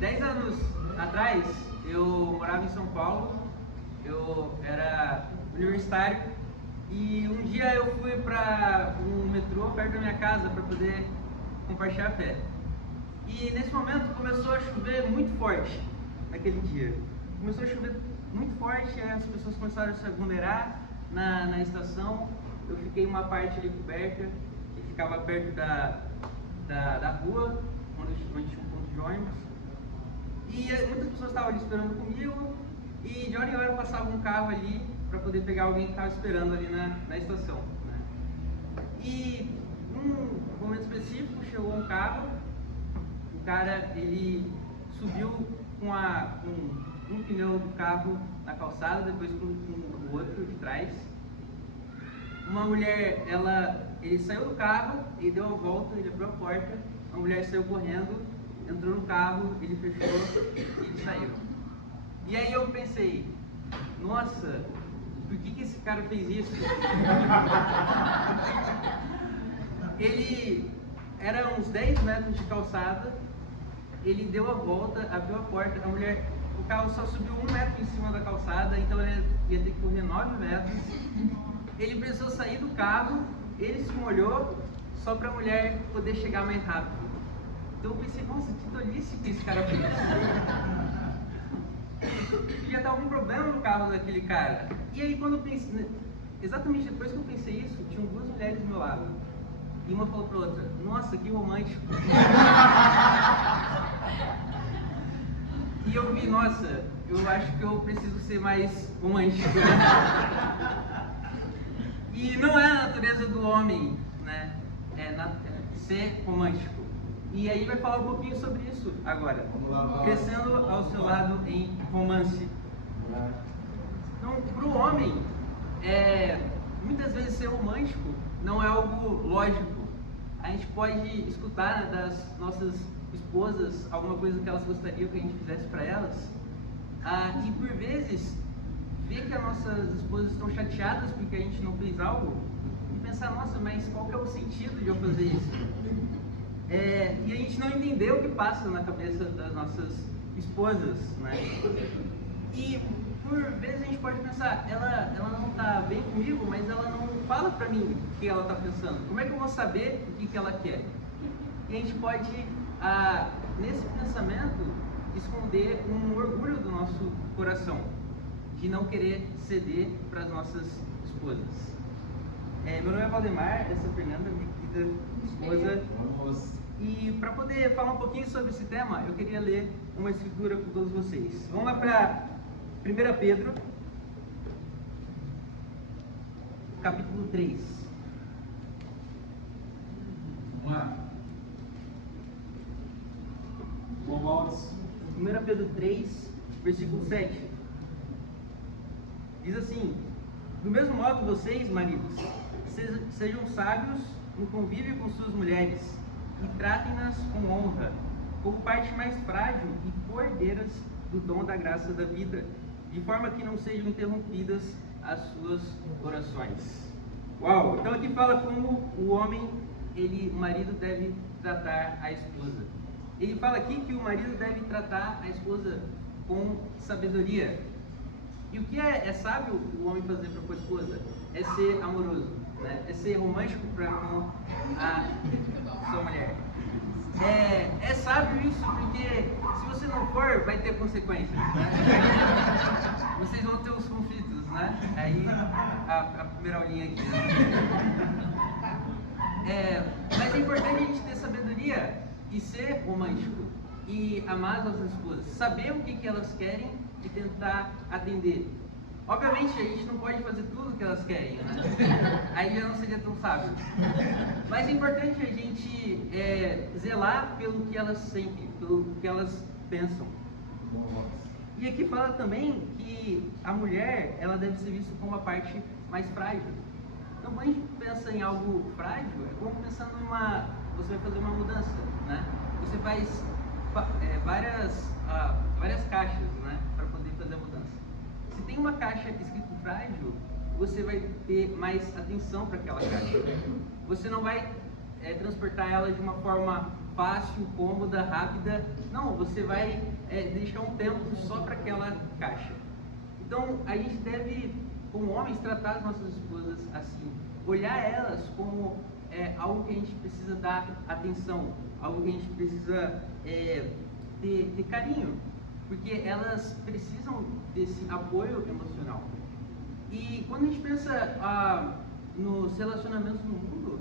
10 anos atrás, eu morava em São Paulo, eu era universitário e um dia eu fui para um metrô perto da minha casa para poder compartilhar a fé. E nesse momento começou a chover muito forte, naquele dia. Começou a chover muito forte, as pessoas começaram a se aglomerar na estação. Eu fiquei em uma parte ali coberta, que ficava perto da rua, onde tinha um ponto de ônibus. E muitas pessoas estavam ali esperando comigo, e de hora em hora passava um carro ali para poder pegar alguém que estava esperando ali na estação, né? E num momento específico chegou um carro, o cara ele subiu com um pneu do carro na calçada, depois com o outro de trás. Uma mulher, ele saiu do carro, ele deu a volta, ele abriu a porta, a mulher saiu correndo, entrou no carro, ele fechou e ele saiu. E aí eu pensei, nossa, por que esse cara fez isso? Ele era uns 10 metros de calçada, ele deu a volta, abriu a porta, o carro só subiu 1 metro em cima da calçada, então ele ia ter que correr 9 metros. Ele precisou sair do carro, ele se molhou só para a mulher poder chegar mais rápido. Então eu pensei, nossa, que tolice que esse cara fez. Devia estar algum problema no carro daquele cara. E aí quando eu pensei, exatamente depois que eu pensei isso, tinham 2 mulheres do meu lado. E uma falou para a outra, nossa, que romântico. E eu vi, nossa, eu acho que eu preciso ser mais romântico, né? E não é a natureza do homem, né? Ser romântico. E aí vai falar um pouquinho sobre isso agora. Crescendo ao seu lado em romance. Então, para o homem, muitas vezes ser romântico não é algo lógico. A gente pode escutar, né, das nossas esposas alguma coisa que elas gostariam que a gente fizesse para elas. E por vezes ver que as nossas esposas estão chateadas porque a gente não fez algo e pensar, nossa, mas qual que é o sentido de eu fazer isso? E a gente não entendeu o que passa na cabeça das nossas esposas, né? E por vezes a gente pode pensar, ela não está bem comigo, mas ela não fala para mim o que ela está pensando. Como é que eu vou saber o que ela quer? E a gente pode, nesse pensamento, esconder um orgulho do nosso coração, de não querer ceder para as nossas esposas. Meu nome é Valdemar, essa é a Fernanda, minha querida esposa. E para poder falar um pouquinho sobre esse tema, eu queria ler uma escritura com todos vocês. Vamos lá para 1 Pedro, capítulo 3. Vamos lá. 1 Pedro 3, versículo 7. Diz assim: do mesmo modo vocês, maridos, sejam sábios no convívio com suas mulheres e tratem-nas com honra, como parte mais frágil e cordeiras do dom da graça da vida, de forma que não sejam interrompidas as suas orações. Uau! Então aqui fala como o marido deve tratar a esposa. Ele fala aqui que o marido deve tratar a esposa com sabedoria. E o que é sábio o homem fazer para com a esposa? É ser amoroso, né? É ser romântico para com a sua mulher. É sábio isso porque se você não for, vai ter consequências, né? Vocês vão ter os conflitos, né? Aí a primeira aulinha aqui, né? Mas é importante a gente ter sabedoria e ser romântico e amar as nossas esposas, saber o que elas querem e tentar atender. Obviamente a gente não pode fazer tudo o que elas querem, né? Aí já não seria tão sábio. Mas é importante a gente zelar pelo que elas sentem, pelo que elas pensam. E aqui fala também que a mulher, ela deve ser vista como a parte mais frágil. Então quando a gente pensa em algo frágil, é como pensando você vai fazer uma mudança, né? Você faz várias caixas, né, para poder fazer a mudança. Se tem uma caixa escrito frágil, você vai ter mais atenção para aquela caixa. Você não vai transportar ela de uma forma fácil, cômoda, rápida. Não, você vai deixar um tempo só para aquela caixa. Então, a gente deve, como homens, tratar as nossas esposas assim. Olhar elas como algo que a gente precisa dar atenção, algo que a gente precisa ter carinho, porque elas precisam desse apoio emocional. E quando a gente pensa nos relacionamentos no mundo,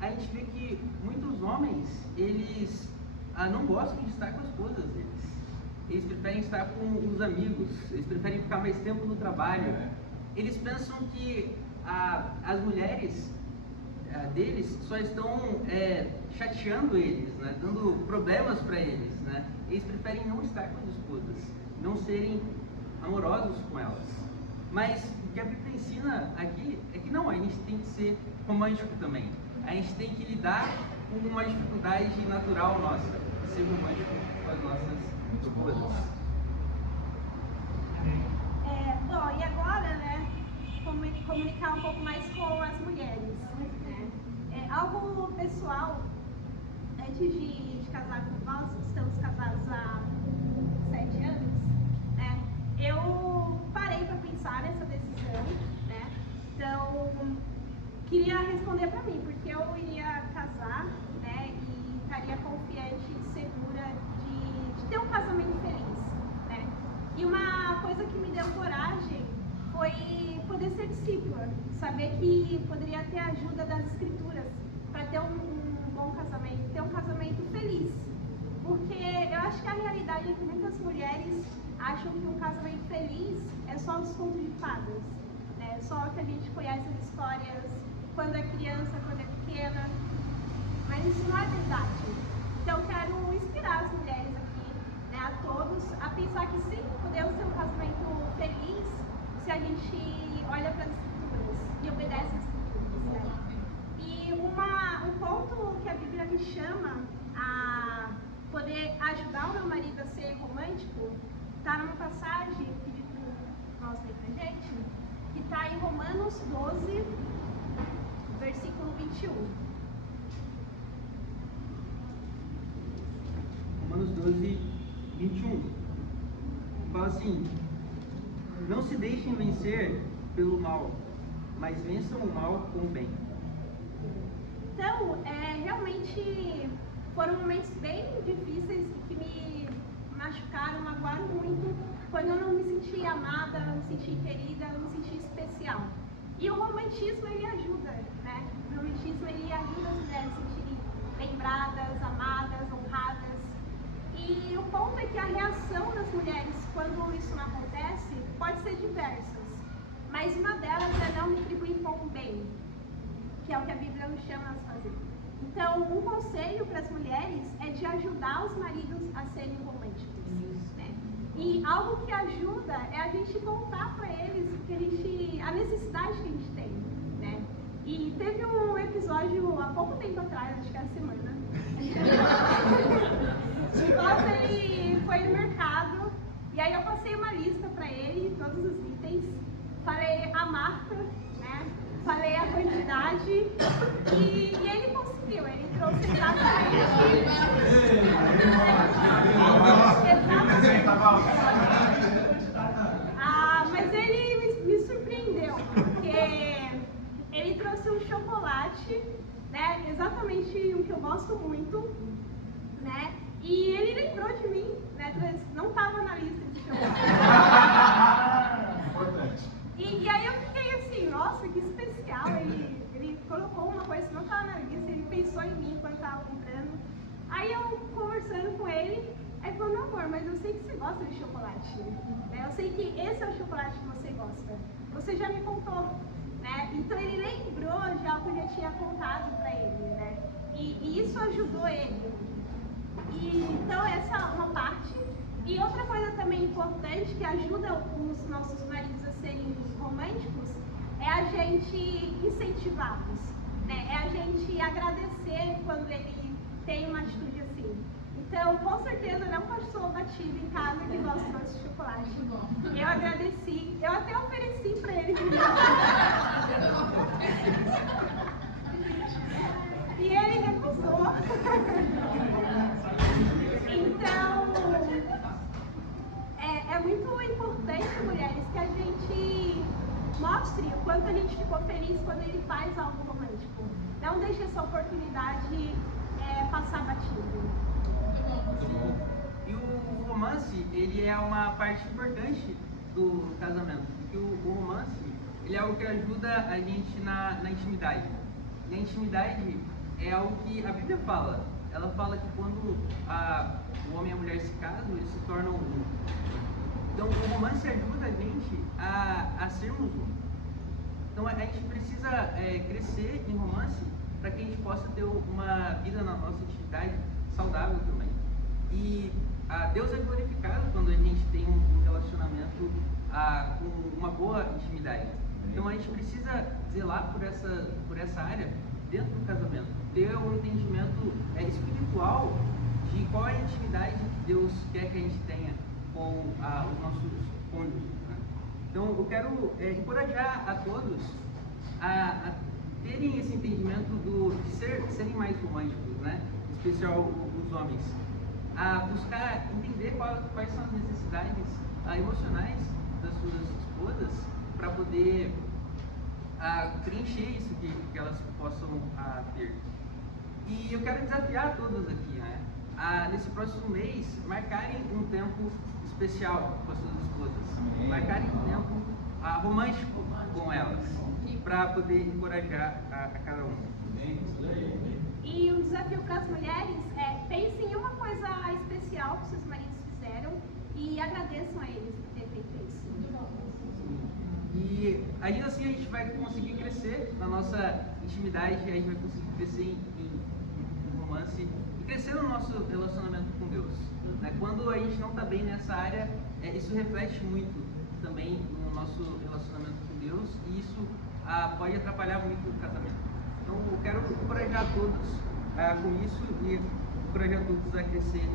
a gente vê que muitos homens, eles não gostam de estar com as esposas deles. Eles preferem estar com os amigos, eles preferem ficar mais tempo no trabalho. Eles pensam que as mulheres deles só estão chateando eles, né? Dando problemas para eles, né? Eles preferem não estar com as esposas, não serem amorosos com elas. Mas o que a Bíblia ensina aqui é que não, a gente tem que ser romântico também. A gente tem que lidar com uma dificuldade natural nossa, ser romântico com as nossas esposas. Bom, e agora, né, comunicar um pouco mais com as mulheres, né? Algo pessoal, antes de casar com nós, estamos casados há 7 anos, né? Eu parei para pensar nessa decisão, né? Então, queria responder para mim, porque eu iria casar, né? E estaria confiante e segura de ter um casamento feliz, né? E uma coisa que me deu coragem foi poder ser discípula, saber que poderia ter a ajuda das escrituras para ter um bom casamento, ter um casamento feliz. Porque eu acho que a realidade é que muitas mulheres acham que um casamento feliz é só os contos de fadas, né? Só que a gente conhece as histórias quando é criança, quando é pequena, mas isso não é verdade. Então eu quero inspirar as mulheres aqui, né, a todos, a pensar que sim, podemos ter um casamento feliz se a gente olha para as escrituras e obedece às escrituras, né? E um ponto que a Bíblia me chama a poder ajudar o meu marido a ser romântico está numa passagem que o nosso lê pra gente, que está em Romanos 12, versículo 21. Romanos 12, 21. Fala assim: não se deixem vencer pelo mal, mas vençam o mal com o bem. Então, realmente foram momentos bem difíceis que me machucaram, magoaram muito, quando eu não me senti amada, não me senti querida, não me senti especial. E o romantismo, ele ajuda, né? O romantismo, ele ajuda as mulheres a se sentirem lembradas, amadas, honradas. E o ponto é que a reação das mulheres, quando isso não acontece, pode ser diversas. Mas uma delas é não retribuir com o bem, que é o que a Bíblia nos chama a fazer. Então, um conselho para as mulheres é de ajudar os maridos a serem românticos, né? E algo que ajuda é a gente contar para eles a necessidade que a gente tem, né? E teve um episódio há pouco tempo atrás, acho que é a semana, enquanto ele foi no mercado, e aí eu passei uma lista para ele, todos os itens, falei a marca, né? Falei a quantidade e ele conseguiu, ele trouxe exatamente. Mas ele me surpreendeu, porque ele trouxe um chocolate, né? Exatamente o que eu gosto muito, né? E ele lembrou de mim, né? Não estava na lista de chocolate. E aí eu fiquei assim, nossa, que especial, ele colocou uma coisa que não estava na lista, ele pensou em mim quando estava comprando. Aí eu conversando com ele, aí falou, meu amor, mas eu sei que você gosta de chocolate, né? Eu sei que esse é o chocolate que você gosta, você já me contou, né? Então ele lembrou de algo que eu já tinha contado para ele, né? E isso ajudou ele. Então essa é uma parte. E outra coisa também importante que ajuda os nossos maridos a serem românticos é a gente incentivá-los, né? É a gente agradecer quando ele tem uma atitude assim. Então, com certeza não passou batido em casa que nós trouxe chocolate. Eu agradeci, eu até ofereci para ele. E ele recusou. Então, é muito importante, mulheres, que a gente mostre o quanto a gente ficou feliz quando ele faz algo romântico. Não deixe essa oportunidade passar batido. E o romance, ele é uma parte importante do casamento, porque o romance, ele é algo que ajuda a gente na intimidade. E a intimidade é algo que a Bíblia fala. Ela fala que quando o homem e a mulher se casam, eles se tornam um. Então, o romance ajuda a gente a sermos um. Então, a gente precisa crescer em romance para que a gente possa ter uma vida na nossa intimidade saudável também. E Deus é glorificado quando a gente tem um relacionamento com uma boa intimidade. Então, a gente precisa zelar por essa área dentro do casamento. Ter um entendimento espiritual de qual é a intimidade que Deus quer que a gente tenha com os nossos cônjuges. Né? Então, eu quero encorajar a todos a terem esse entendimento de serem mais românticos, né? Em especial os homens. A buscar entender quais são as necessidades emocionais das suas esposas para poder preencher isso que elas possam ter. E eu quero desafiar todos aqui, né? Nesse próximo mês, marcarem um tempo especial com as suas esposas. Marcarem um tempo romântico com elas, para poder encorajar a cada um. E um desafio para as mulheres pensem em uma coisa especial que seus maridos fizeram e agradeçam a eles por ter feito isso. E ainda assim a gente vai conseguir crescer na nossa intimidade, a gente vai conseguir crescer em romance e crescer no nosso relacionamento com Deus. Né? Quando a gente não está bem nessa área, isso reflete muito também no nosso relacionamento com Deus e isso pode atrapalhar muito o casamento. Então eu quero encorajar todos com isso e encorajar todos a crescer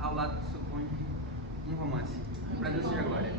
ao lado do seu cônjuge em romance. Para Deus seja glória.